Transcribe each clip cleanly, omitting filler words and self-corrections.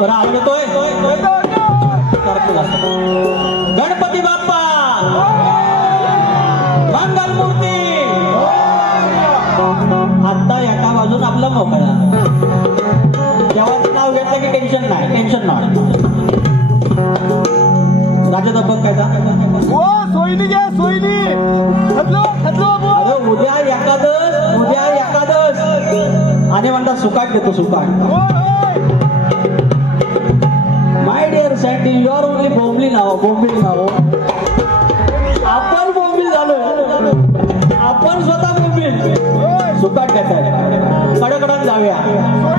बरं आवाज येतोय? गणपती बाप्पा मंगल मूर्ती. आता एका बाजून आपला मोकळा. देवाचं नाव घेतलं की टेन्शन नाही. राजा दबक काय सोयनी घ्या सोयनी. अरे उद्या एकादश आणि म्हणता सुकाट देतो सुकाट. My dear Sandy you are only बोंबली नाव. आपण बोंबील झालो. आपण स्वतः बोंबील. सुकाट देत आहे. कडकडन जाऊया.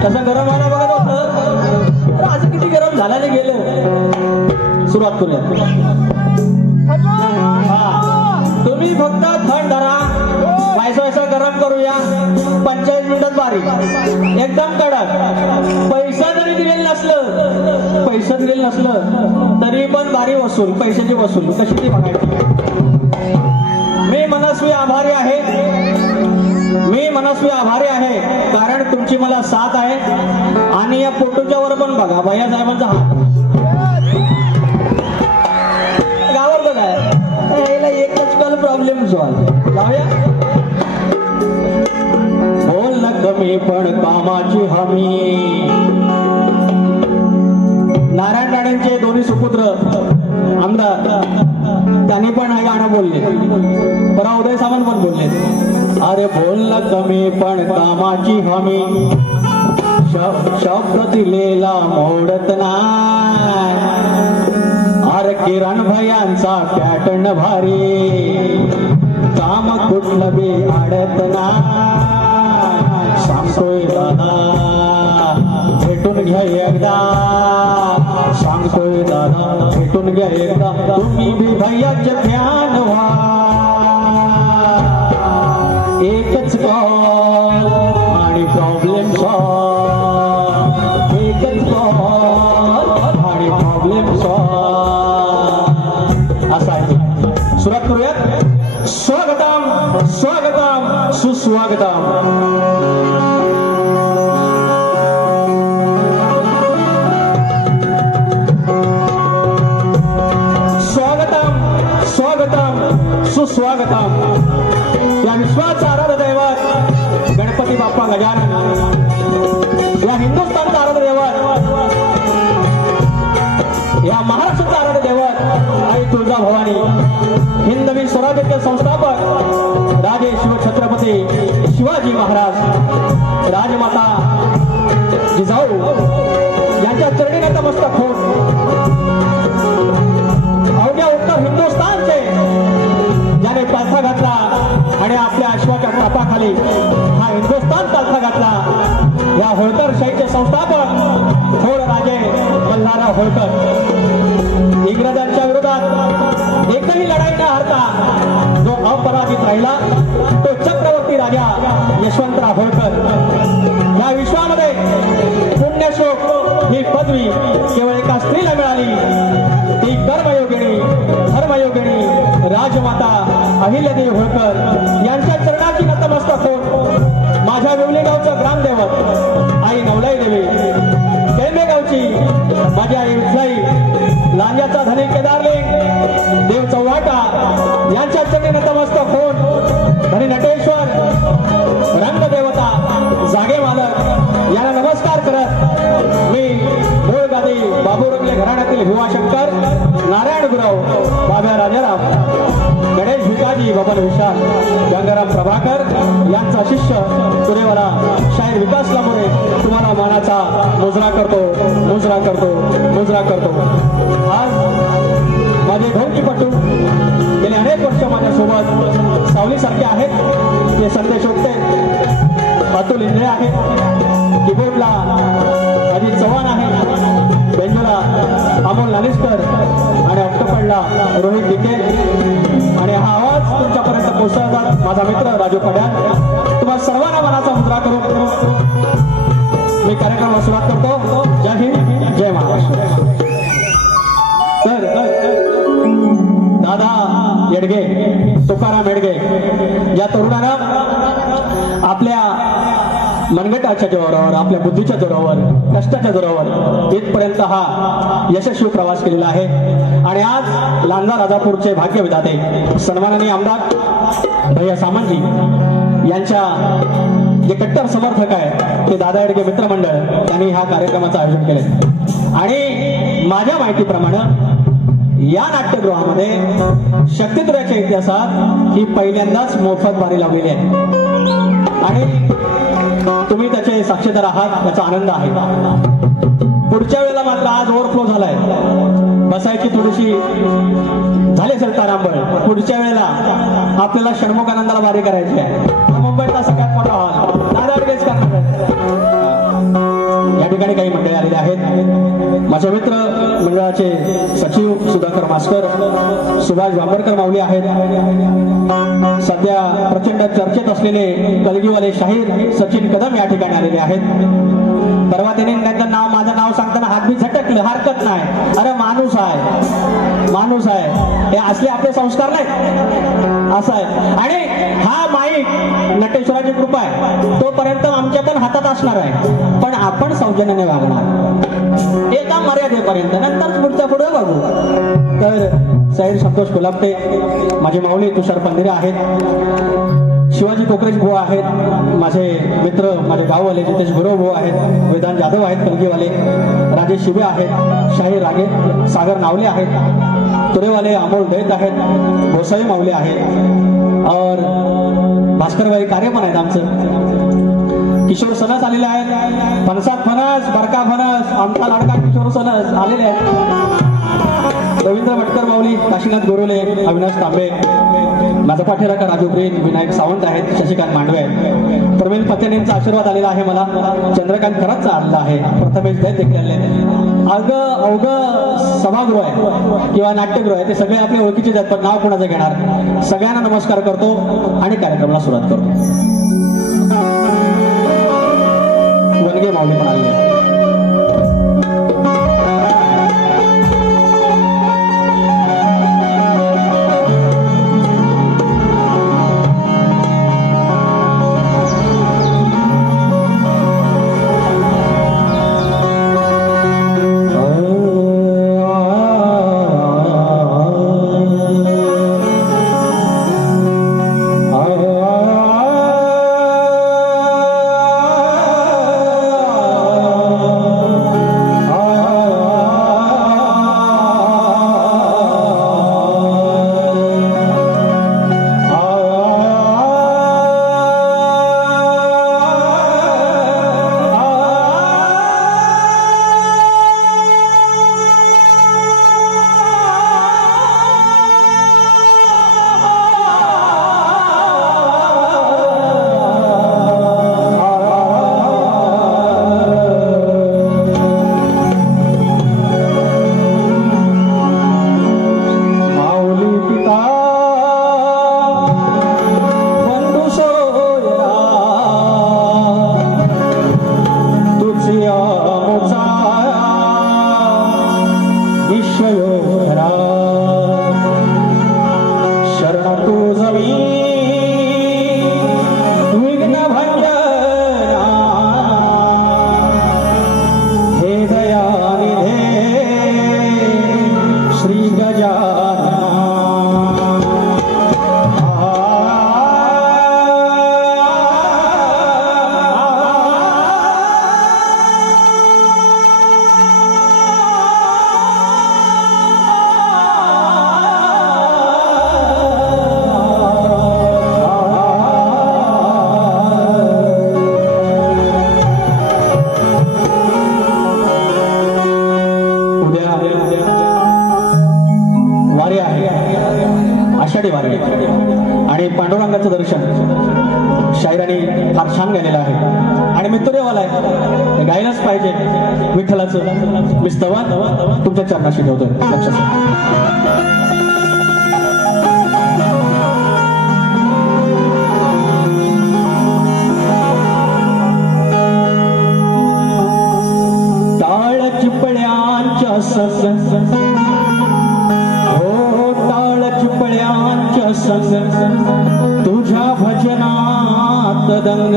तसं गरम व्हायला बघत होतं. असं किती गरम झाला नाही गेलं. सुरुवात करूया. तुम्ही फक्त थंड धरा. पैसा गरम करूया. 45 मिनिटात बारी एकदम कडक. पैसा जरी दिलेलं नसलं तरी पण बारी वसूल. पैशाची वसूल कशी ती बघायची. मी मनस्वी आभारी आहे कारण तुमची मला साथ आहे. आणि या फोटोच्या वर पण बघा भैया साहेबांचा हात गावावर बघा. याला एकच कल प्रॉब्लेम सॉल्व. जाऊया. बोल न कमी पण कामाची हमी. नारायण राणेंचे दोन्ही सुपुत्र आमदार त्यांनी पण हे गाणं बोलले. परवा उदय सामंत पण बोलले. अरे बोल न कमी पण कामाची हमी. शब्द दिलेला मोडत नाही. अरे किरण भयांचा पॅटर्न भारी. काम कुठलं बी आडत नाही. सांगतोय दादा भेटून घ्या एकदा. सांगतोय दादा भेटून घ्या एकदा. तुम्ही बी भैयाचे ध्यान व्हा. एकच कॉल आणि प्रॉब्लेम सॉल्व. एकच कॉल आणि प्रॉब्लेम सॉल्व. असा आहे. सुरुवात करूयात. स्वागतम स्वागतम सुस्वागतम. सुस्वागतम. या विश्वाचा आराध्य दैवत गणपती बाप्पा गजानन. या हिंदुस्थानचा आराध्य दैवत. या महाराष्ट्राचा आराध्य दैवत आई तुळजा भवानी. हिंदवी स्वराज्याचे संस्थापक राजे शिवछत्रपती शिवाजी महाराज. राजमाता जिजाऊ यांच्या चरणी नतमस्तक होऊन अवघ्या उत्तर हिंदुस्थानचे ज्याने पालथा घातला आणि आपल्या अश्वाच्या तापाखाली हा हिंदुस्थान पालथा घातला. या होळकर शाहीचे संस्थापक थोर राजे मल्हारराव होळकर. इंग्रजांच्या विरोधात एकही लढाई न हारता जो अपराजित राहिला तो चक्रवर्ती राजा यशवंतराव होळकर. या विश्वामध्ये पुण्यश्लोक ही पदवी केवळ एका स्त्रीला मिळाली. ती कर्मयोगिनी धर्मयोगिनी राजमाता अहिल्यादेवी होळकर यांच्या चरणाची नतमस्तक होऊन माझ्या वेवली गावचं ग्रामदैवत आई नवलाई देवी. गावची माझी आई विठलाई. लांजाचा धनी केदारलिंग देव चौहाटा यांच्या चरणी नतमस्तक होऊन धनी नटेश्वर रंगदेवता जागे मालक यांना नमस्कार करत मी मूळ गादी बाबूरंगले घराण्यातील भीमाशंकर नारायण गुराव बाब्या राजाराम गणेश भिकाजी बबन विशाल गंगाराम प्रभाकर यांचा शिष्य तुरेवाला शाहीर विकास लांबोरे तुम्हाला मानाचा मुजरा करतो. आज माझे ढोलकीपटू गेले अनेक वर्ष माझ्यासोबत सावलीसारखे आहेत. ते संदेश ओकते अतुल इंद्रे आहेत. कीबोर्डला अजित चव्हाण आहे. बेंजोला अमोल नालिस्कर आणि ऑक्टोपडला रोहित दिके. आणि हा आवाज तुमच्यापर्यंत पोहोचवतात माझा मित्र राजू पड्याल. तुम्हाला सर्वांना मनाचा मुद्रा करून मी कार्यक्रमाला सुरुवात करतो. जय हिंद जय महाराष्ट्र. तर दादा येडगे तुकाराम येडगे या तरुणानं आपल्या मनगटाच्या जोरावर, आपल्या बुद्धीच्या जोरावर, कष्टाच्या जोरावर इथपर्यंत हा यशस्वी प्रवास केलेला आहे. आणि आज लांजा राजापूरचे भाग्य विधाते सन्माननीय आमदार भैया सामंतजी यांच्या जे कट्टर समर्थक आहे ते दादा येडगे मित्रमंडळ त्यांनी ह्या कार्यक्रमाचं आयोजन केले. आणि माझ्या माहितीप्रमाणे या नाट्यगृहामध्ये शक्तित्रयाच्या इतिहासात ही पहिल्यांदाच मोफत बारी लावलेली आहे आणि तुम्ही त्याचे साक्षीदार आहात, त्याचा आनंद आहे. पुढच्या वेळेला मात्र आज ओव्हरफ्लो झालाय, बसायची थोडीशी झाली असेल तारांबळ. पुढच्या वेळेला आपल्याला षण्मुखानंदाला बारी करायची आहे. मुंबईतला सगळ्यात मोठा हॉल दादा येडगेच करणार आहे. या ठिकाणी काही मंडळी आलेले आहेत. माझे मित्र मंडळाचे सचिव सुधाकर मास्कर, सुभाष बांबरकर माऊली आहेत. सध्या प्रचंड चर्चेत असलेले कलगीवाले शाहीर सचिन कदम या ठिकाणी आलेले आहेत. परवा त्यांनी त्यांचं नाव, माझं नाव सांगताना हात बी झटकलं, हरकत नाही. अरे माणूस आहे, माणूस आहे. हे असले आपले संस्कार नाहीत असं आहे. आणि हा माईक नटेश्वराची कृपा आहे, तोपर्यंत आमच्या पण हातात असणार आहे. पण आपण सौजन्याने वागणार एका मर्यादेपर्यंत, नंतर पुढच्या पुढे बघू. तर शाहीर संतोष कोल्हापटे, माझे माऊली तुषार पंधिरे आहेत, शिवाजी कोकरेज बुवा आहेत, माझे मित्र माझे गाववाले जितेश गुरव बुवा आहेत, वेदांत जाधव आहेत कलगीवाले, राजेश शिबे आहेत, शाहीर रागे सागर नावले आहेत, तुरेवाले अमोल दैत आहेत, भोसाई माऊले आहेत और भास्करबाई कार्य पण आहेत. आमचं किशोर सनस आलेले आहेत, फणसात फणस, बरका फणस, आमचा लाडका किशोर सनस आलेले आहेत. रवींद्र भटकर माऊली, काशीनाथ गोरोले, अविनाश तांबे, माझा पाठीराखा राजू ग्रीन, विनायक सावंत आहेत, शशिकांत मांडवे आहेत. प्रवीण पत्यानेंचा आशीर्वाद आलेला आहे मला. चंद्रकांत खरातचा आलेला आहे, प्रथमेश दैत देखील आलेले आहेत. अवघं सभागृह आहे किंवा नाट्यगृह आहे, ते सगळे आपले ओळखीचे आहेत, पण नाव कोणाचं घेणार. सगळ्यांना नमस्कार करतो आणि कार्यक्रमाला सुरुवात करतो. वनगे माऊली पण आलेले. आणि पांडुरंगाचं दर्शन शाहिरांनी फार छान गायलेलं आहे आणि मी तुरेवाला आहे, गायलाच पाहिजे. विठ्ठलाचं मी स्तवन तुमच्या चरणाशी ठेवतोय. टाळ चिपळ्यांच्या संग हो, टाळ चिपळ्यांच्या संग तुझ्या भजनात दंग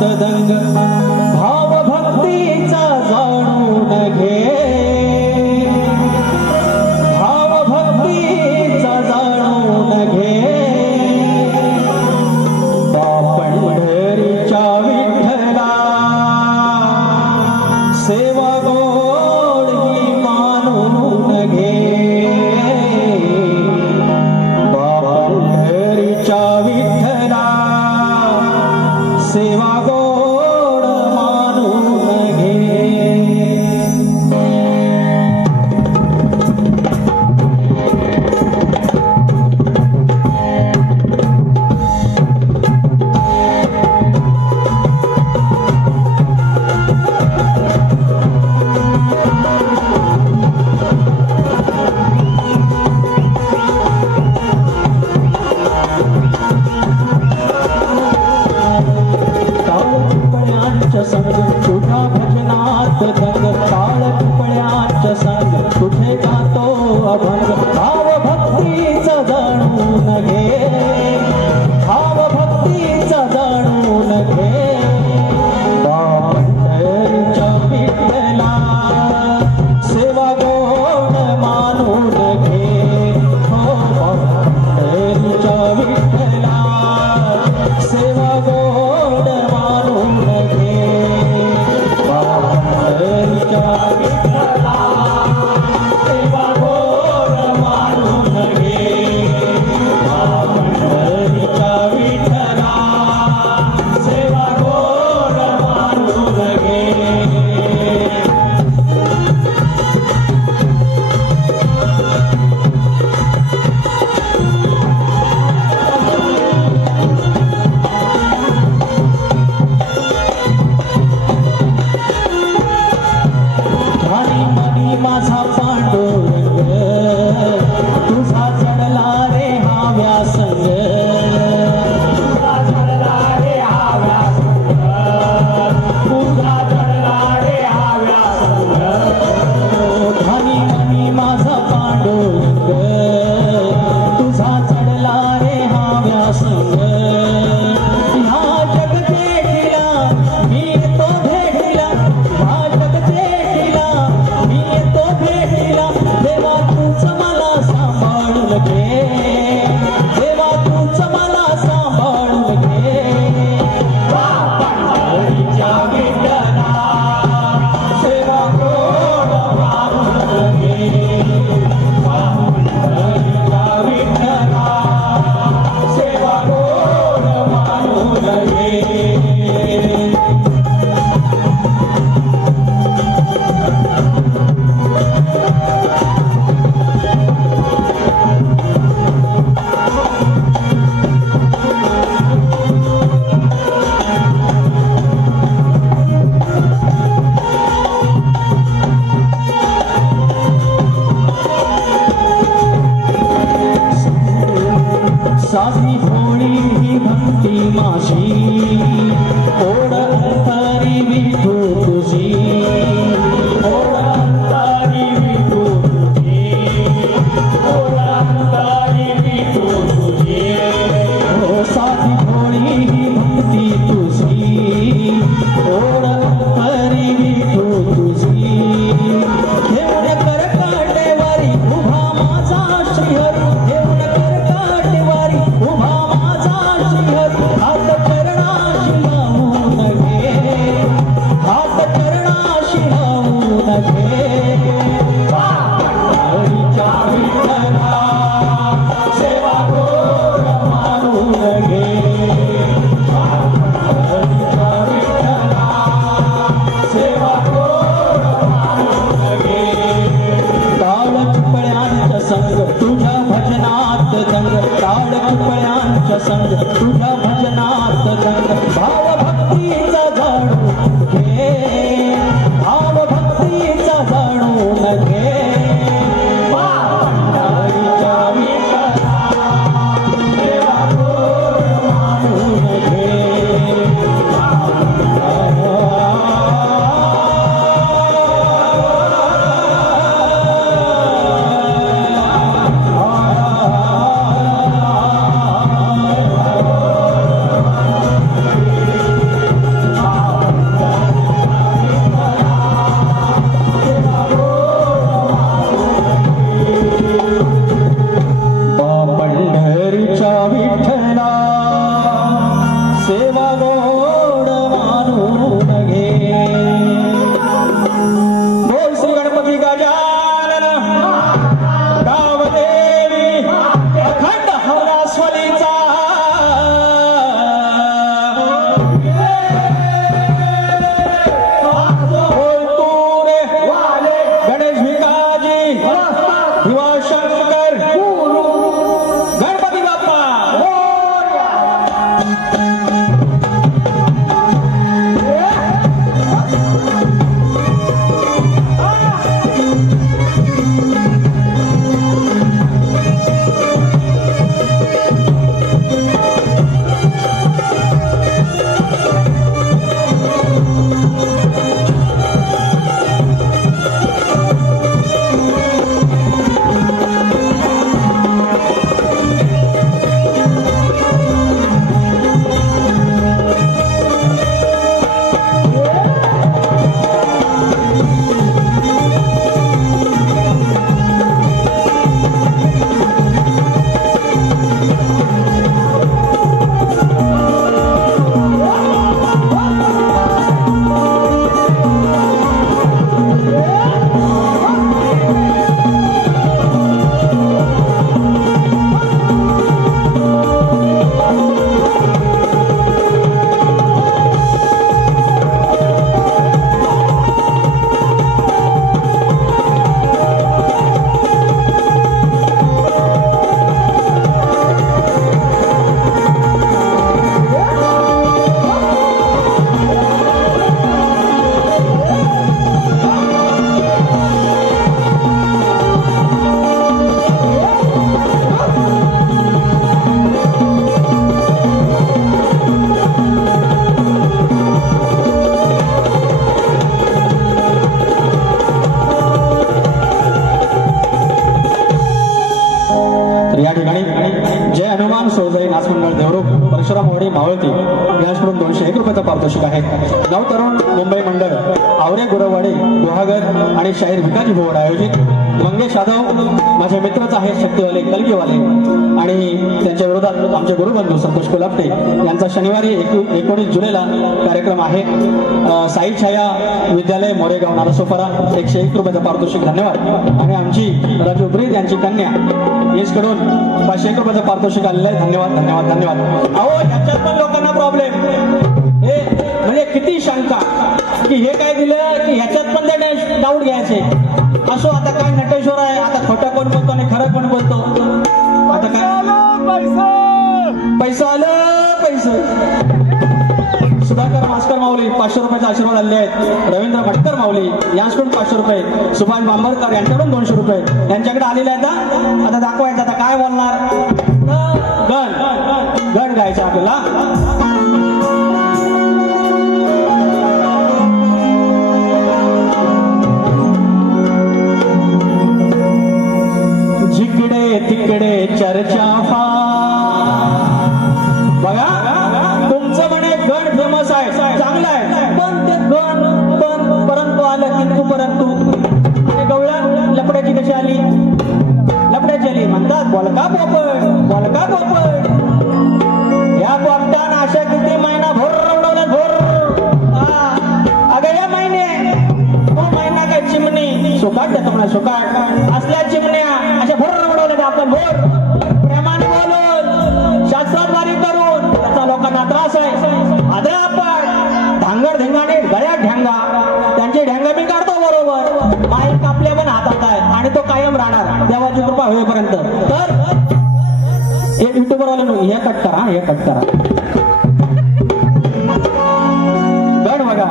तदंग भाव भक्तीचा जाणून घे भाव भक्तीचा जाणून घे पंढरीच्या विठ्ठला सेवा गोड ही मानून घे पंढरीच्या विठ्ठला सेवा गोड मानून घे रुपयाचा पारितोषिक आहे. नवतरुण मुंबई मंडळ आवरे गुरववाडे गुहागर आणि शाहीर भिकाजी भोवड आयोजित मंगेश यादव माझे मित्रच आहेत, शक्तीवाले कलगीवाले, आणि त्यांच्या विरोधात आमचे गुरुबंधू संतोष कोल्हापटे यांचा शनिवारी 19 जुलैला कार्यक्रम आहे. साई छाया विद्यालय मोरेगाव नालासोपारा 101 रुपयाचा पारितोषिक. धन्यवाद. आणि आमची राजू ब्रीद यांची कन्या कडून 501 रुपयाचा पारितोषिक आलेलं आहे. धन्यवाद धन्यवाद धन्यवाद. अहो याच्यात पण लोकांना प्रॉब्लेम हे म्हणजे किती शंका की हे काय दिलं की ह्याच्यात पण ते डाऊट घ्यायचे. असो आता काय नटेश्वर आहे, आता खोटं कोण बोलतो आणि खरं कोण बोलतो. आता काय पैसा आलं पैसे. सुधाकर मास्कर माऊली 500 रुपयाचा आशीर्वाद आले आहेत. रवींद्र भटकर माऊली यांच्याकडून 500 रुपये. सुभाष बांबरकर यांच्याकडून 200 रुपये यांच्याकडे आलेले आहेत. आता दाखवायचं आता काय बोलणार. गण गायचं आपल्याला. जिकडे तिकडे चर्चा बघा. तुमचं म्हणे गण फेमस आहे, चांगलं आहे, पण ते गण पण परंतु आलं किंतु परंतु. आणि गवळा लपड्याची कशी आली, लपड्याची आली म्हणतात बोलका पोपट. या पोपटान अशा किती महिना भोर रवडवला भोर. अगं या महिने तो महिना काय चिमणी सुकाट देतो म्हणा, सुकाट असल्या चिमण्या अशा भोर रवडवल्या आपण भोर. प्रेमाने बोलून शास्त्रात वारी करून त्याचा लोकांना त्रास आहे. आदरा आपण धांगड धिंगाणे गळ्यात ढ्यांगा, त्यांचे ढ्यांगा मी काढतो बरोबर. माईक आपल्या पण हातात आहे आणि तो कायम राहणार देवाची कृपा होईपर्यंत. तर हे युट्यूबर वाले हे कट करा, हे कट करा. गण बघा.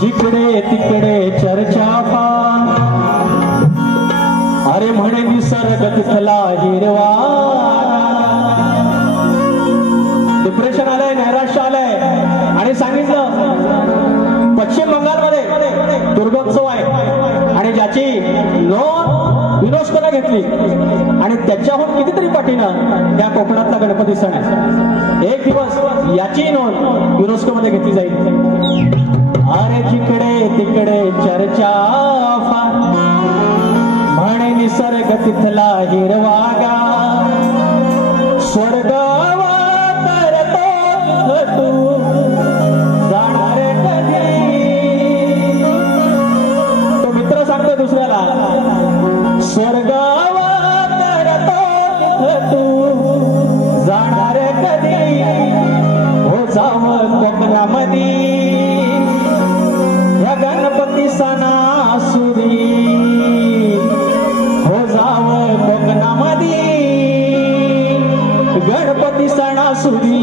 जिकडे तिकडे चर्चा अरे म्हणे निसर्ग तिथला हिरवा. डिप्रेशन आलंय, नैराश्य आलंय आणि सांगितलं पश्चिम बंगालमध्ये दुर्गोत्सव आहे आणि ज्याची नोंद युनेस्कोने घेतली आणि त्याच्याहून कितीतरी पटीनं त्या कोकणातला गणपती सण आहे. एक दिवस याची नोंद युनेस्कोमध्ये घेतली जाईल. अरे जिकडे तिकडे चर्चा म्हणे निसर्ग तिथला हिरवागा. स्वर्गावा तरतो तू जाणार कधी. तो मित्र सांगतो दुसऱ्याला स्वर्गावा तरतो तू जाणार कधी. हो जावं कोकणामध्ये या गणपती सणासुदी. हो जावं कोकणामध्ये गणपती सणासुदी.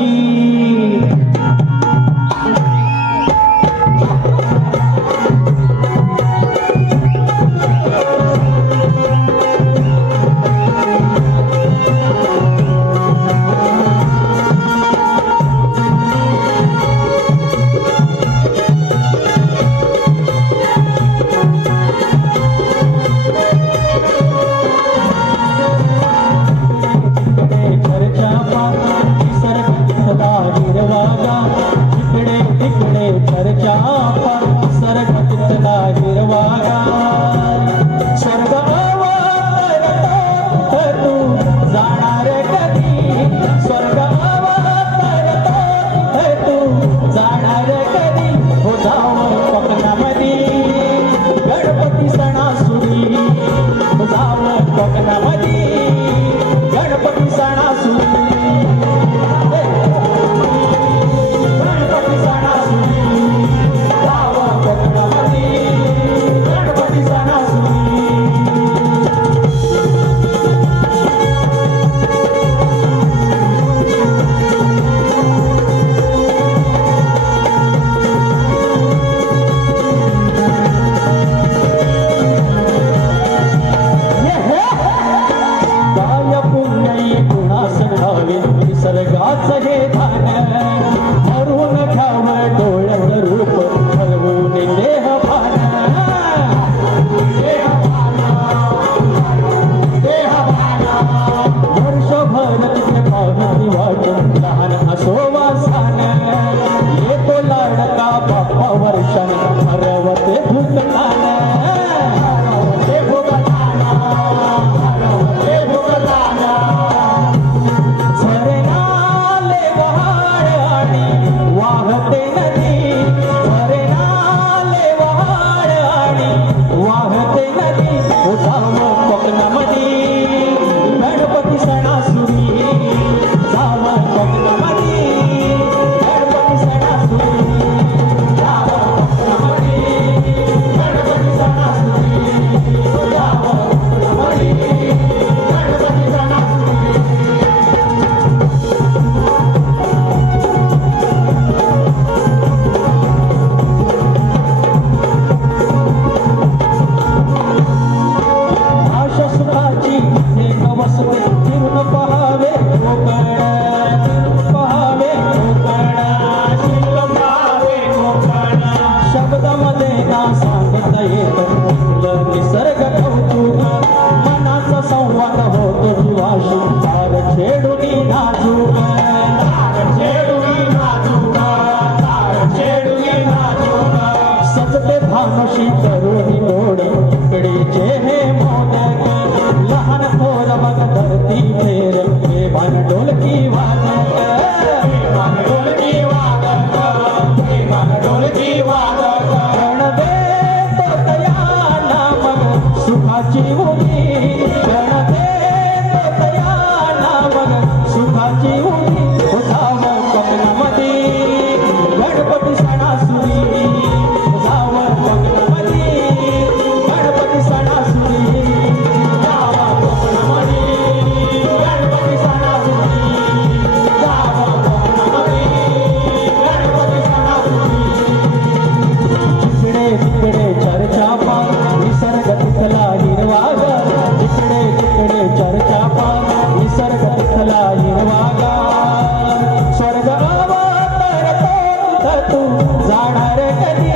नदी जाव कोकणामध्ये गणपती सणासुरी जाव कोकणामध्ये गणपती सणासुरी जाव कोकणामध्ये गणपती सणासुरी जाव कोकणामध्ये गणपती सणासुरी निसर्ग कौतुक मनाचा संवाद होतो विवाशी तार छेडुनी नाजूक सजते भानुशी तरुणी गोड इकडेचे हे मोदक लहान थोर बघ धरती फेर हे भान ढोलकी वादक सुखाची उभी सुखाची उभी जाव कोकणामध्ये गणपती सणासुरी जाव कोकणामध्ये गणपती सणासुरी जाव कोकणामध्ये गणपती सणासुरी जाव कोकणामध्ये गणपती सणासुरी जिकडे तिकडे चर्चा पा निसर्ग तिथला हिरवागा इकडे तिकडे चर्चा पा निसर्ग तिथला हिरवागा स्वर्ग अवतरतो तिथं तू जाणार कधी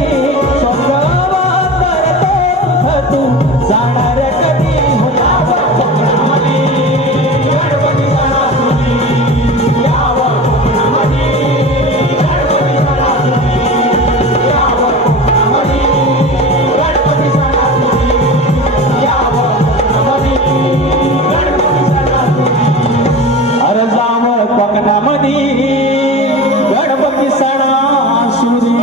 स्वर्ग अवतरतो तिथं तू जाणार कधी जाव कोकणामध्ये गणपती सणासुरी जाव कोकणामध्ये गणपती सणासुरी जाव कोकणामध्ये गणपती सणासुरी जाव कोकणामध्ये गणपती सणासुरी अरे जाव कोकणामध्ये गणपती सणासुरी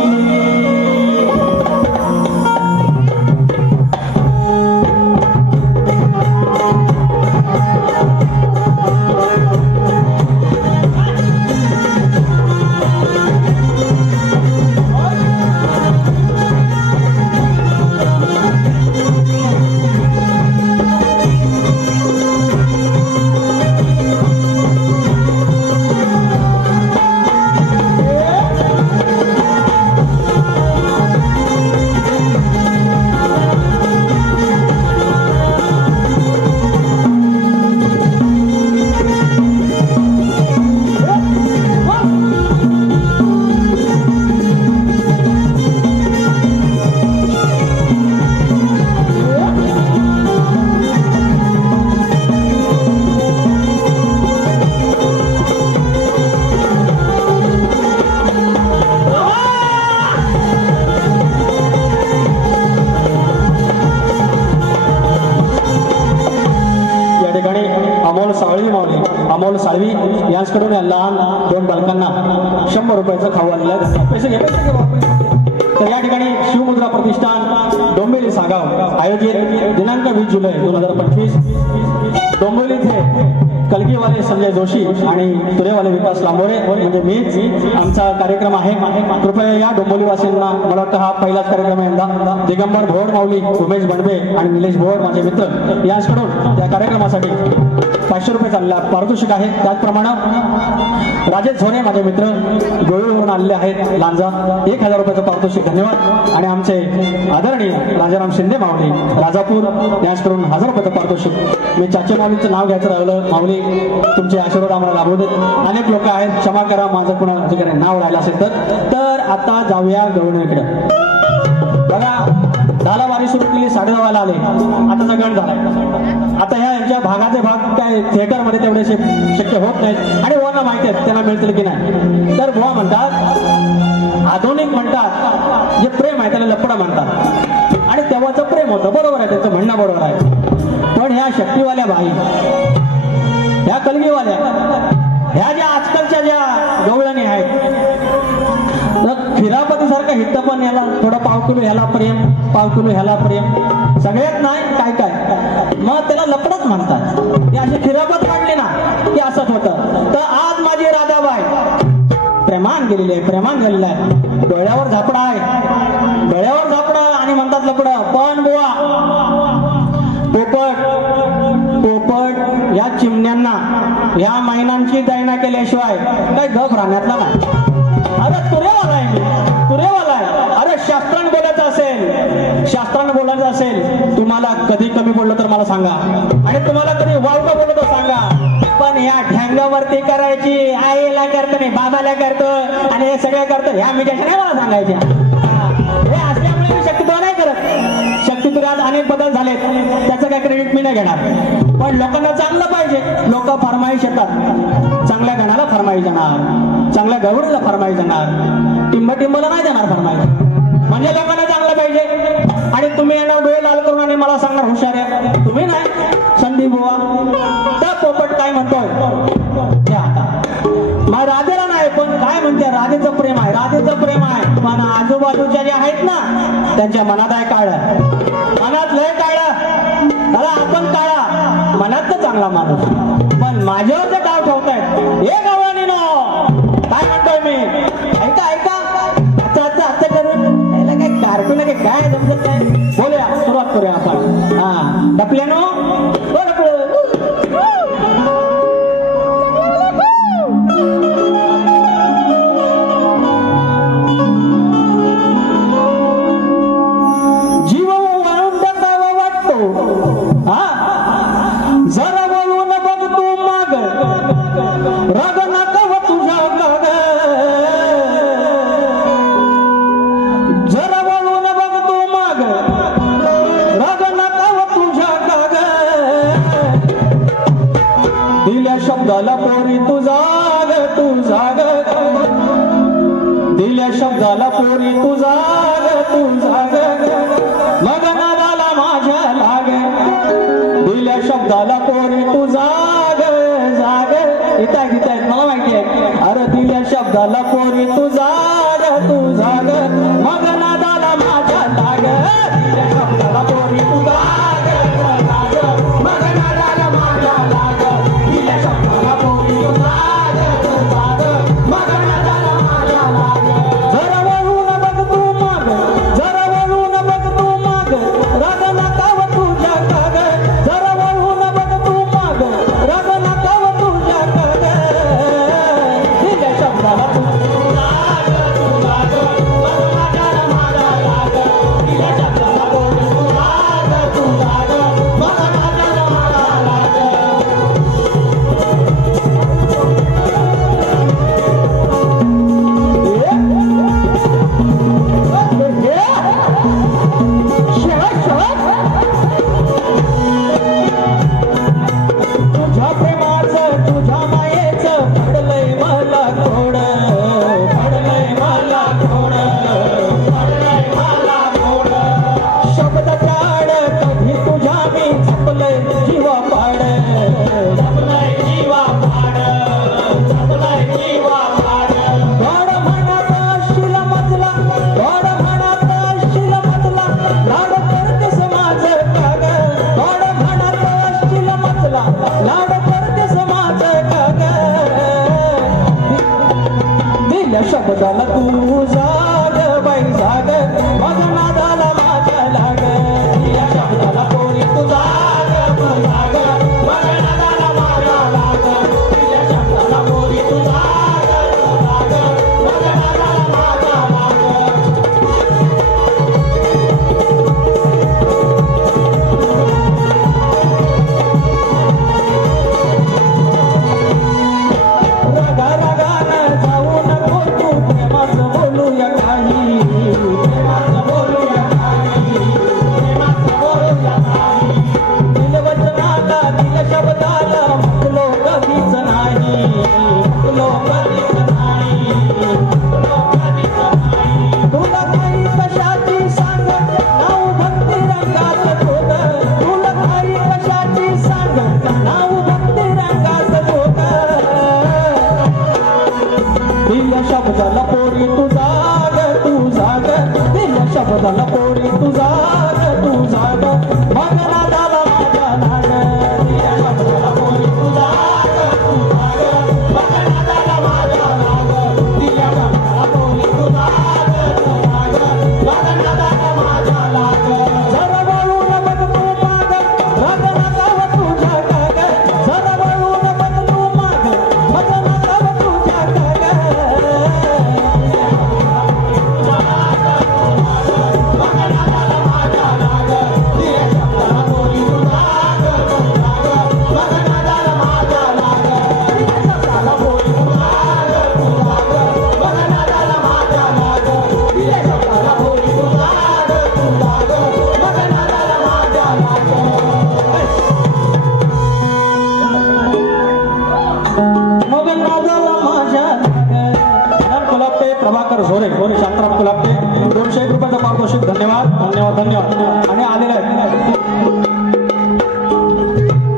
अमोल साळवी यांच्याकडून या लहान दोन बालकांना 100 रुपयाचं खाऊ आलेलं आहे. पैसे घेतले तर या ठिकाणी शिवमुद्रा प्रतिष्ठान डोंबिवली सागाव आयोजित दिनांक 20 जुलै 2025 डोंबिवली इथे कलगीवाले संजय जोशी आणि तुरेवाले विकास लांबोरे म्हणजे मीच आमचा कार्यक्रम आहे. कृपया या डोंबिवलीवासींना मला वाटतं हा पहिलाच कार्यक्रम आहे यंदा. दिगंबर भोड माऊली उमेश बनबे आणि निलेश भोड माझे मित्र यांच्याकडून या कार्यक्रमासाठी 500 रुपये चालला पारितोषिक आहे. त्याचप्रमाणे राजेश झोरे माझे मित्र गोळीवरून आलेले आहेत लांजा 1000 रुपयाचं पारितोषिक धन्यवाद. आणि आमचे आदरणीय राजाराम शिंदे माऊली राजापूर यांच्याकडून 1000 रुपयाचं पारितोषिक. मी चाचे माऊलींचं नाव घ्यायचं राहिलं. माऊली तुमचे आशीर्वाद आम्हाला लाभू देत. अनेक लोक आहेत क्षमा करा माझं कुणा ठिकाणी नाव राहिलं असेल तर आता जाऊया गवळणीकडे. बघा झाला वारी सुरू केली 10:30 आले आताचा गण झालाय. आता ह्या यांच्या भागाचे भाग काय थिएटरमध्ये तेवढे शक्य होत नाहीत आणि वरना माहिती आहेत त्यांना मिळतील की नाही. तर बुवा म्हणतात आधुनिक म्हणतात जे प्रेम आहे त्याला लपडा म्हणतात आणि तेव्हाचं प्रेम होतं. बरोबर आहे त्यांचं म्हणणं बरोबर आहे. पण ह्या शक्तीवाल्या बाई ह्या कलगीवाल्या ह्या ज्या आजकालच्या ज्या गवळणी आहेत फिरापती सारखं हित पण याला थोडं पाव किलो ह्याला प्रेम, पाव किलो ह्याला प्रेम, सगळ्यात नाही काय काय मग त्याला लपडच म्हणतात. ही अशी खिरापत काढली ना की असंच होतं. तर आज माझी राधाबाई प्रेमान गेलेली आहे, प्रेमान गेलेलं आहे. डोळ्यावर झापडा आहे, डोळ्यावर झापडा आणि म्हणतात लपडं. पण बुवा पोपट पोपट या चिमण्यांना या मैनांची दैना केल्याशिवाय काही गप राहण्यातला नाही. अरे तुरेवाला आहे मी, तुरेवाला आहे. अरे शास्त्रानं बोलायचं असेल, शास्त्रानं बोलायचं असेल, तुम्हाला कधी कमी बोललं तर मला सांगा आणि तुम्हाला कधी वावगं बोललं तर सांगा. पण या ढंगावरती करायची, आईला करतो नाही बाबाला करतो आणि हे सगळं करतो ह्या मिजाच्या नाही मला सांगायच्या. हे असल्यामुळे मी शक्यतो नाही करत. शक्यतो आज अनेक बदल झालेत, त्याचं काय क्रेडिट मी नाही घेणार. पण लोकांना चांगलं पाहिजे. लोक फरमाईश येतात, चांगल्या गाण्याला फरमाईश देणार, चांगल्या गवडीला फरमाईश देणार, टिंबला नाही देणार फरमाईश. म्हणजे लोकांना चांगलं पाहिजे. आणि तुम्ही यांना डोळे लाल करून आणि मला सांगणार हुशार आहे तुम्ही नाही संदीप बुवा. त्या पोपट काय म्हणतोय ते आता मग राधेला नाही, पण काय म्हणते राधेचं प्रेम आहे, राधेचं प्रेम आहे. पण आजूबाजूच्या ज्या आहेत ना त्यांच्या मनात आहे काळं, मनात लय काळं. मला आपण काळा मनात तर चांगला माणूस, पण माझ्यावर जे डाव ठेवतायत हे गवळणी नो काय म्हणतोय मी. ऐका ऐका आता आता करून याला काय कार्टून आहे काय जमत नाही. बोलूया, सुरुवात करूया आपण. हा डपल्यानो जीव वाळून टाकावा वाटतो. हा जरा वळून बघ तू माग, राग नकाव तुझ्या काग. जरा वळून बघ तू माग, राग नकाव तुझ्या काग. दिल्या शब्दाला पोरी तू जाग, तू जाग. दिल्या शब्दाला पोरी तू जाग, तू जाग. मग नादाला माझ्या लाग. दिल्या शब्दाला पोरी तू जाग, जाग. इथं गीत आहेत मला माहिती आहे. अरे दिल्या शब्दाला पोरी तू जाग, तू जाग. मग नादाला माझ्या लाग. दिल्या शब्दाला पोरी तू जाग, जाग. मग नादाला माझ्या लाग. दिल्या शब्दाला पोरी तू जाग, जाग. मग नादाला माझ्या लाग. जरा वळून बघ तू माग, जरा वळून बघ तू माग, राग नकाव तुझ्या काग. जरा वळून बघ तू माग, राग नकाव तुझ्या काग. दिल्या शब्दाला तू जाग.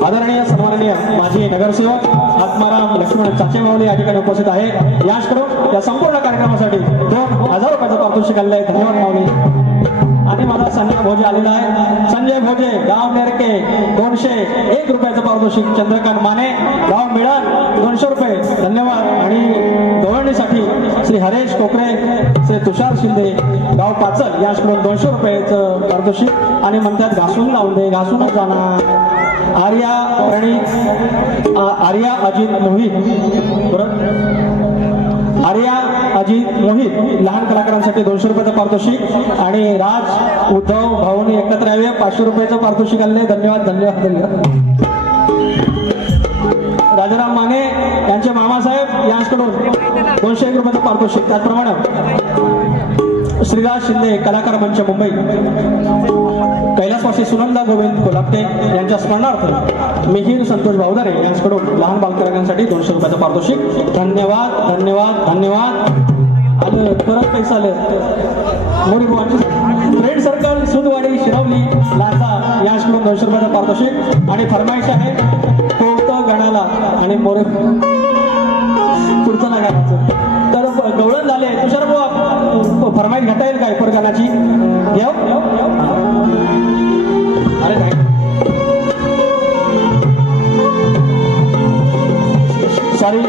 आदरणीय सन्माननीय माजी नगरसेवक आत्माराम लक्ष्मण चाचे माऊली या ठिकाणी उपस्थित आहे. यांच्याकडून या संपूर्ण कार्यक्रमासाठी 2000 रुपयाचं पारितोषिक आलेलं आहे. धन्यवाद माऊली. आणि माझा संजय भोजे आलेला आहे. संजय भोजे गाव नेरके 201 रुपयाचं पारितोषिक. चंद्रकांत माने गाव मिळण 200 रुपये. धन्यवाद. आणि गवळणीसाठी श्री हरेश कोकरे, श्री तुषार शिंदे गाव पाचल यांच्याकडून 200 रुपयाचं पारितोषिक. आणि म्हणतात घासून लावून दे, घासूनच जाणार. आर्या अजित मोहित, आर्या अजित मोहित लहान कलाकारांसाठी 200 रुपयाचं पारितोषिक. आणि राज उद्धव भाऊनी एकत्र यावे 500 रुपयाचं पारितोषिक आले. धन्यवाद धन्यवाद धन्यवाद. राजाराम माने यांचे मामासाहेब यांच्याकडून 201 रुपयाचं पारितोषिक. त्याचप्रमाणे श्रीराज शिंदे कलाकार मंच मुंबई, कैलासवासी सुनंदा गोविंद कोल्हापटे यांच्या स्मरणार्थ मिहीर संतोष भाऊदारे यांच्याकडून लहान बालकलाकारांसाठी 200 रुपयाचं पारितोषिक. धन्यवाद धन्यवाद धन्यवाद. आलं परत पैसा आलं. मोरी बुवांची फ्रेंड सर्कल सुदवाडी शिरवली लांजा यांच्याकडून 200 रुपयाचं पारितोषिक. आणि फरमाईश आहे कोवतं गणाला आणि मोरे पुढचं नागाचं. तर गवळण झाले. तुषार बुवा फरमाईश घेता येईल काय परगानाची? घेऊ. अरे नाही. सॉरी,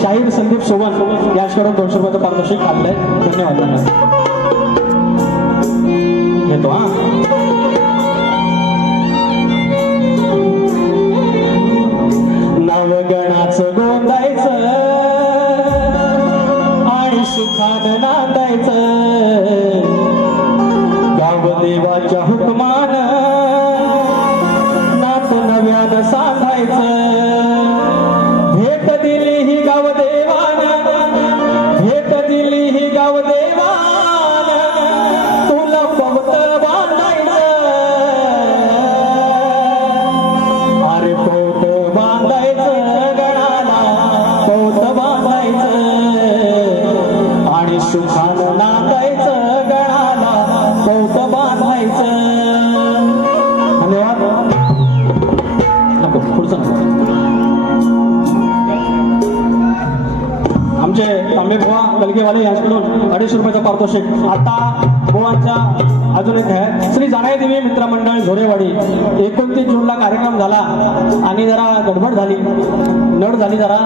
शाहीर संदीप सोबन यांच्याकडून 200 रुपयाचं पारितोषिक आलंय. धन्यवाद धन्यवाद. घेतो हा. नवगणाचं गोंदायचं आणि सुखान नांदायचं, गावदेवाच्या हुकमान नात नव्यानं सांधायचं. भेट दिली ही गावदेवान, भेट दिली ही गावदेवान, तुला पवत बांधायचं. अरे पवत बांधायचं गणाला, पवत बांधायचं आणि सुखान नांदायचं गणाला, पवत बांधायचं. धन्यवाद. नको पुढचं आमचे तांबे बुवा गलगेवाले यांच्याकडून 250 रुपयाचं पारितोषिक. आता बुवांच्या अजून एक आहे श्री जानाई देवी मित्रमंडळ झोरेवाडी. 29 जूनला कार्यक्रम झाला आणि जरा गडबड झाली, नड झाली, जरा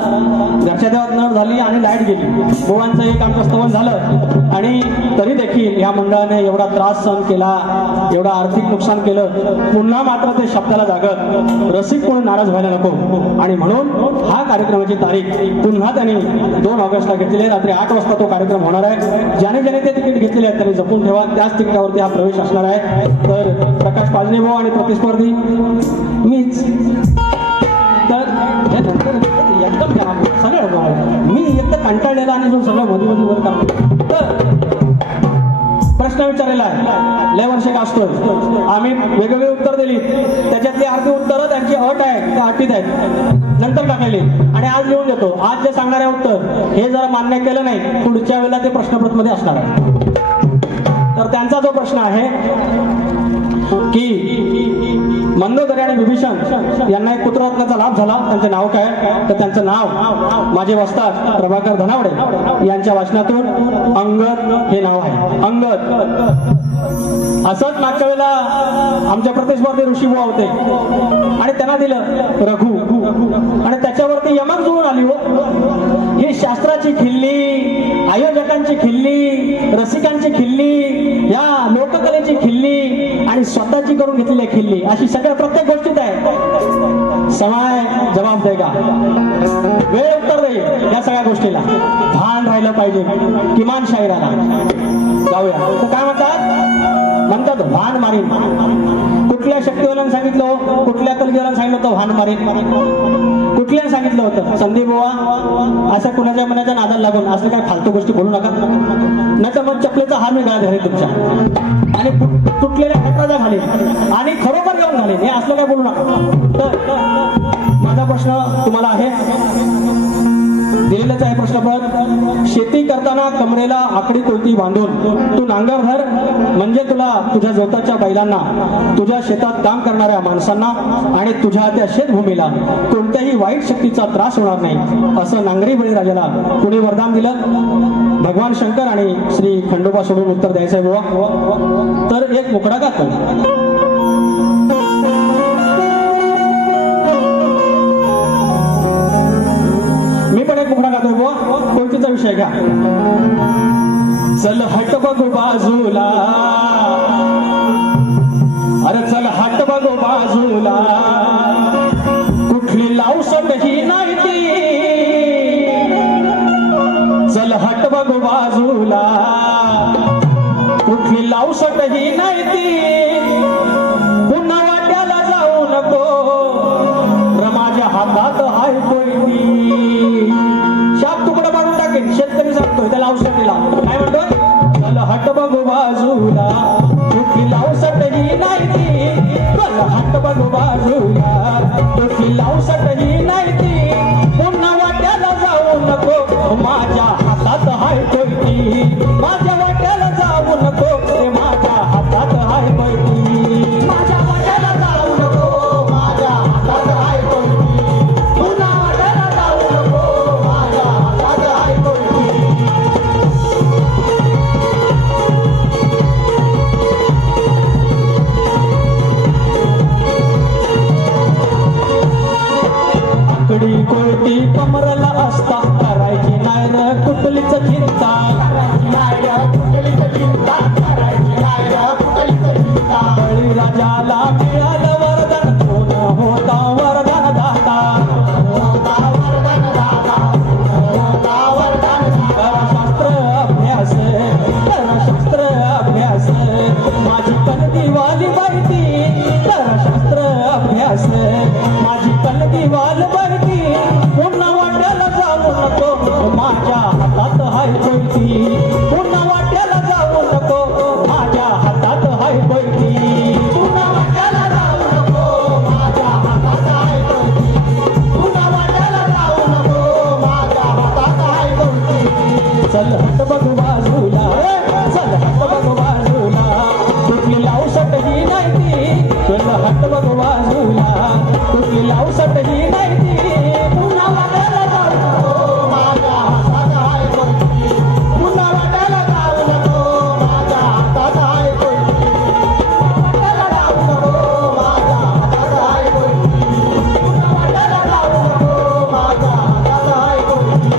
घरच्या देवात नड झाली आणि लाईट गेली. बुवांचं एक आमचं स्तवन झालं आणि तरी देखील या मंडळाने एवढा त्रास सहन केला, एवढा आर्थिक नुकसान केलं. पुन्हा मात्र ते शब्दाला जागत रसिक कोणी नाराज व्हायला नको. आणि म्हणून हा कार्यक्रमाची तारीख पुन्हा त्यांनी 2 ऑगस्टला घेतलेली आहे. रात्री 8 वाजता तो कार्यक्रम होणार आहे. ज्याने ज्याने ते तिकीट घेतलेले आहेत त्यांनी जपून ठेवा. त्याच तिकिटावरती हा प्रवेश असणार आहे. तर प्रकाश पाजने भाऊ आणि प्रतिस्पर्धी मीच. तर एकदम सगळं मी एकदम कंटाळलेला आणि जो सगळं मध्ये मध्ये वर काम. तर प्रश्न विचारलेला आहे, लय वर्षे का असतोय. आम्ही वेगवेगळी उत्तर दिली. त्याच्यातली अर्धी उत्तरं त्यांची अट आहे त्या अटीत आहेत, नंतर टाकलेली. आणि आज लिहून देतो. आज जे सांगणारे उत्तर हे जर मान्य केलं नाही पुढच्या वेळेला ते प्रश्नपत्रामध्ये असणार आहे. तर त्यांचा जो प्रश्न आहे की मंदोदरी आणि विभीषण यांना एक पुत्ररत्नाचा लाभ झाला, त्यांचे नाव काय? तर त्यांचं नाव माझे वस्ताद प्रभाकर धनावडे यांच्या वाचनातून अंगद हे नाव आहे. अंगद. असंच मागच्या वेळेला आमच्या प्रतिस्पर्धी ऋषीबुवा होते आणि त्यांना दिलं रघु आणि त्याच्यावरती यमक जुळून आली. हो, ही शास्त्राची खिल्ली, आयोजकांची खिल्ली, रसिकांची खिल्ली, या लोककलेची खिल्ली आणि स्वतःची करून घेतलेली खिल्ली, अशी सगळ्या प्रत्येक गोष्टीत आहे. समय जबाब देगा, वेळ उत्तर देईल या सगळ्या गोष्टीला. भान राहिलं पाहिजे किमान शायराला. जाऊया. तर काय म्हणतात भान मारीन. कुठल्या शक्तीवाल्यानं सांगितलं, कुठल्या कलगीवाल्यानं सांगितलं होतं भान मारीन? कुठल्या सांगितलं होतं? संदीप बुवा असं कुणाच्या मनाच्या नादाला लागून असं काय फालतू गोष्टी बोलू नका. नाही तर मग चपलेचा हार मी गळ्यात घालेन तुमच्या आणि तुटलेल्या खटराचा घालेन आणि खरोखर घेऊन घालेन. हे असलं काय बोलू नका. तर माझा प्रश्न तुम्हाला आहे, दिलेलंच आहे प्रश्नपत्र. शेती करताना कमरेला आकडी कोयती बांधून तू नांगर धर, म्हणजे तुला तुझ्या जोताच्या बैलांना, तुझ्या शेतात काम करणाऱ्या माणसांना आणि तुझ्या त्या शेतभूमीला कोणत्याही वाईट शक्तीचा त्रास होणार नाही, असं नांगरी बळीराजाला कुणी वरदान दिलं? भगवान शंकर आणि श्री खंडोबा सोडून उत्तर द्यायचंय बुवा. तर एक मुकडा गातो. मी पण एक मुकडा गातोय बुवा, कोणतीचा विषय घ्या. चल हट बघू बाजूला, अरे चल हट बघू बाजूला, कुठली लावसट ही नाही ती. चल हट बघू बाजूला, कुठली लावसट ही नाही ती. पुन्हा वाट्याला जाऊ नको, माझ्या हातात हाय कोयती. शाप तुकडा पाडून टाकेल शेतकरी सांगतोय त्याला औषधीला. काय म्हणतोय? चल हट बघू बाजूला, कुठली लावसट ही नाही ती. चल हट बघू बाजूला, कुठली लावसट ही नाही ती. पुन्हा वाट्याला जाऊ नको, माझ्या हातात हाय कोयती. माझ्या वाट्याला जाऊ नको, माझ्या हातात हाय कोयती. माझ्या वाट्याला जाऊ नको, माझ्या हातात हाय कोयती. पुन्हा वाट्याला जाऊ नको, माझ्या हातात हाय कोयती. आकडी कोयती कमरला असता, करायची नाही र कुठलीच चिंता. बळीराजाला मिळालं वरदान, कोण होता वरदान दाता. करा शास्त्र अभ्यास, करा शास्त्र अभ्यास, माझी कलगी वाली बायती. करा शास्त्र अभ्यास, माझी कलगी वाल बायती. पुन्हा वाट्याला जाऊ नको, माझ्या हातात हाय कोयती. पुन्हा वाट्याला जाऊ नको, माझ्या हातात हाय कोयती. पुन्हा वाट्याला जाऊ नको, माझ्या हातात हाय कोयती. पुन्हा वाट्याला जाऊ नको, माझ्या हातात हाय कोयती. चल हट बघू बाजूला, चल हट बघू बाजूला, कुठली लावसट ही नाही ती. चल हट बघू बाजूला, कुठली लावसट ही नाही ती. पुन्हा वाट्याला जाऊ नको, माझ्या हातात हाय कोयती. पुन्हा वाट्याला जाऊ नको, माझ्या हातात हाय कोयती. वाट्याला जाऊ नको, माझ्या हातात हाय कोयती. पुन्हा वाट्याला जाऊ नको, माझ्या हातात हाय कोयती.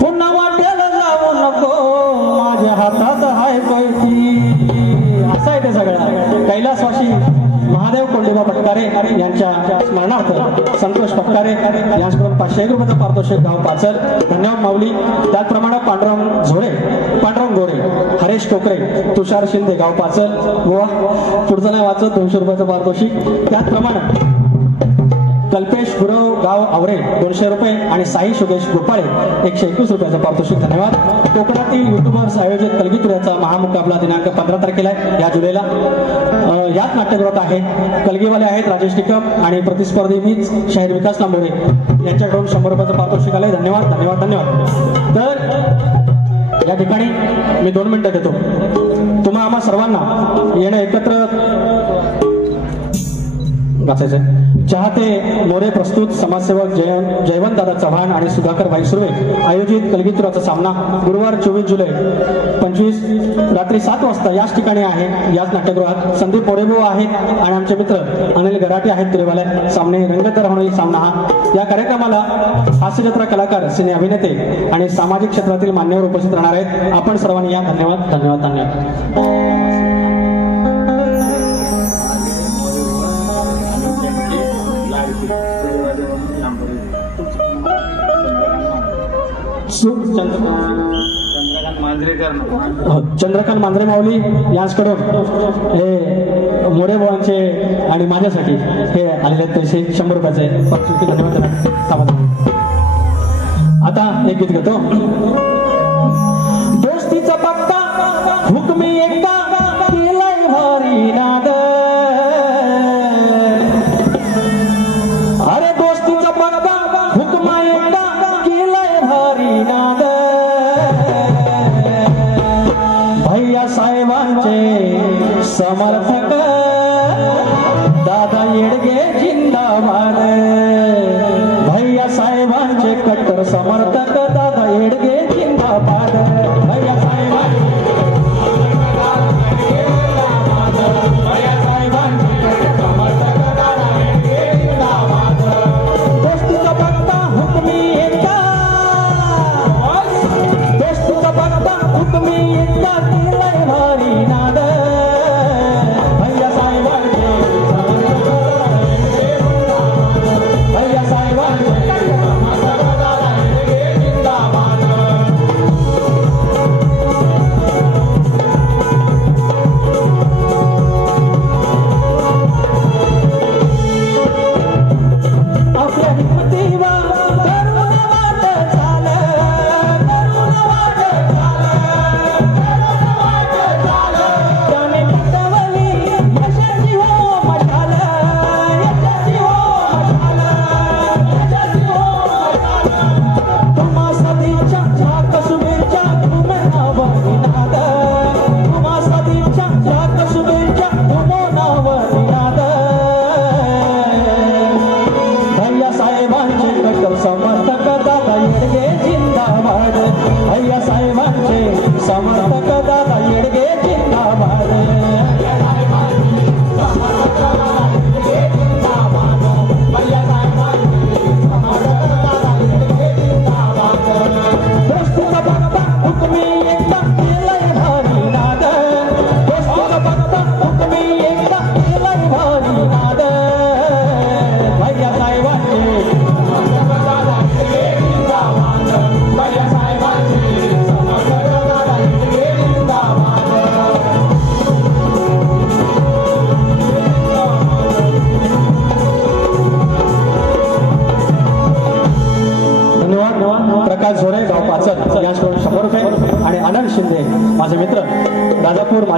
पुन्हा वाट्याला जाऊ नको, माझ्या हातात हाय कोयती. असं आहे ते सगळं. कैलासवासी महादेव कोंडोबा पटकारे यांच्या स्मरणार्थ संतोष पटकारे यांच्याकडून 500 रुपयाचं पारितोषिक गाव पाचल. धन्यवाद माऊली. त्याचप्रमाणे पांडुरंग झोळे, पांडुरंग गोरे, हरेश टोकरे, तुषार शिंदे गाव पाचल. गोवा पुढचं नाही वाचत, 200 रुपयाचं पारितोषिक. त्याचप्रमाणे कल्पेश गुरव गाव आवरे 200 रुपये आणि साई सुदेश गोपाळे 121 रुपयाचं पारितोषिक. धन्यवाद. कोकणातील युट्यूबर्स आयोजित कलगीतुऱ्याचा महामुकाबला दिनांक 15 तारखेला आहे, या जुलैला. याच नाट्यगृहात आहे. कलगीवाले आहेत राजेश टिकम आणि प्रतिस्पर्धी मीच शहर विकास लांबोरे यांच्याकडून 100 रुपयाचं पारितोषिक आलंय. धन्यवाद धन्यवाद धन्यवाद. तर या ठिकाणी मी 2 मिनिटं देतो. तुम्हा आम्हा सर्वांना येणं एकत्र वाचायचं. चाहते मोरे प्रस्तुत समाजसेवक जयवंत दादा चव्हाण आणि सुधाकर भाई सुर्वे आयोजित कलगीतुराचा सामना गुरुवार 24 जुलै 25 रात्री 7 वाजता याच ठिकाणी आहे. याच नाट्यगृहात संदीप मोरेबू आहेत आणि आमचे मित्र अनिल गराटे आहेत तुरेवाले. सामने रंगतदार होणारी सामना हा. या कार्यक्रमाला हास्यजत्रा कलाकार, सिने अभिनेते आणि सामाजिक क्षेत्रातील मान्यवर उपस्थित राहणार आहेत. आपण सर्वांनी या. धन्यवाद धन्यवाद धन्यवाद. चंद्रकांत मांजरे माऊली यांच्याकडून हे मोरे भावांचे आणि माझ्यासाठी हे आलेले पैसे 100 रुपयाचे. धन्यवाद. आता एक गीत घेतो. दोस्तीचा पक्का हुकमी एकदा केलाय भारी नाद. अरे दोस्तीचा पक्का हुकमा एकदा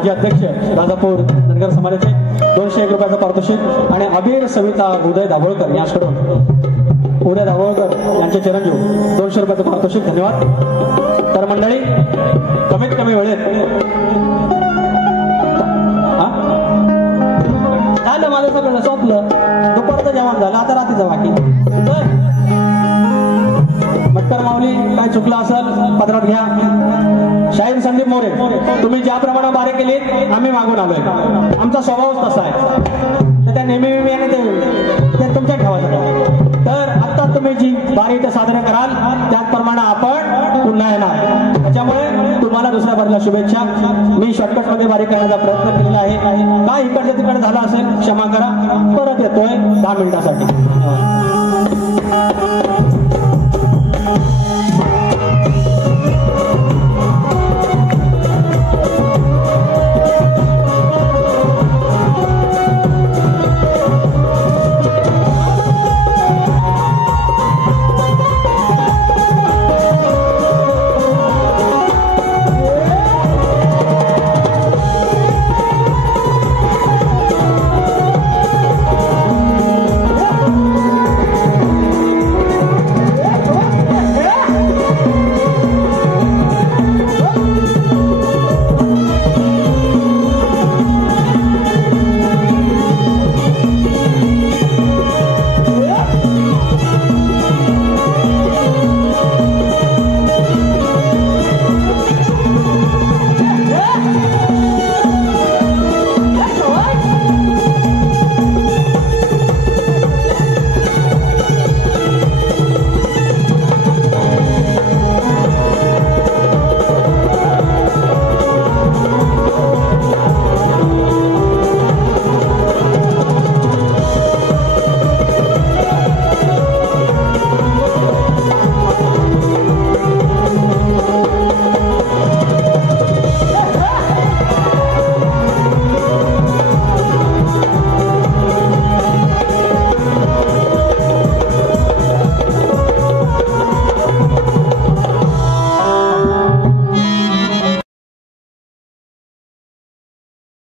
माजी अध्यक्ष राजापूर धनगर समाजाचे 201 रुपयाचं पारितोषिक आणि अबीर सविता उदय दाभोळकर यांच्याकडून उदय दाभोळकर यांचे चिरंजीव 200 रुपयाचं पारितोषिक. धन्यवाद. तर मंडळी कमीत कमी वेळेत झालं माझं सगळं संपलं. दुपारचं जेवण झालं, आता रात्रीचं बाकी. मटकर माऊली काय चुकलं असेल पदरात घ्या. शाहीर संदीप मोरे, तुम्ही ज्याप्रमाणे बारे केली आम्ही मागून आलोय. आमचा स्वभावच तसा आहे. तर त्या नेहमी ते तुमच्या ठेवायचं. तर आता तुम्ही जी बारी इथं सादर कराल त्याचप्रमाणे आपण पुन्हा येणार. त्याच्यामुळे तुम्हाला दुसऱ्या बारीला शुभेच्छा. मी शॉर्टकट मध्ये बारी करण्याचा प्रयत्न केलेला आहे. काय इकडच्या तिकडे झाला असेल क्षमा करा. परत येतोय 10 मिनिटासाठी.